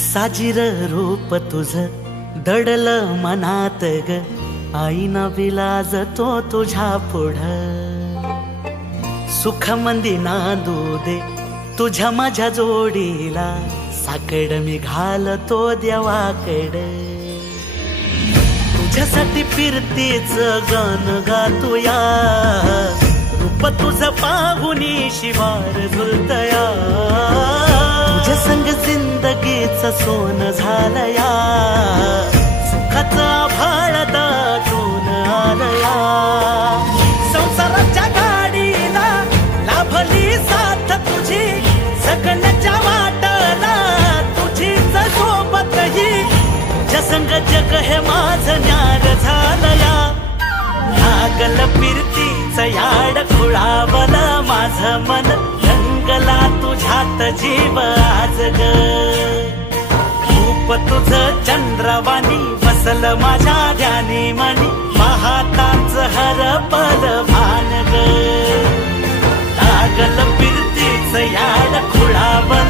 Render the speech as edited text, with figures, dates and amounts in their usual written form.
साजिर रूप तुझ दडल मनात ग, आईना विलाज तो तुझ्या पुढं. सुख मंदी नांदू दे तुझ्या माझ्या जोडीला, साकड मी घालतो देवाकड. तुझ्यासाठी फिरतेच गान गातोया, रूप तुझ पाहुनी शिवार झुलतया. तुझ्या संग जिंदगीच सोन झालया, सुखाचा आभाळ दाटून आलया. संसाराच्या गाडीला लाभली साथ तुझी, सगळ्याच्या वाटला तुझीच सोबतही. तुझ्या संग जग हे माझं न्यार झालया, लागल फिरतीच याड खुळावल माझं मन. रंगला तुझ्यात जीव आज ग, रूप तुझ चंद्रवाणी बसल माझ्या ध्यानी मनी. पाहताच हरपल भान ग, लागल फिरतीच याड खुळावल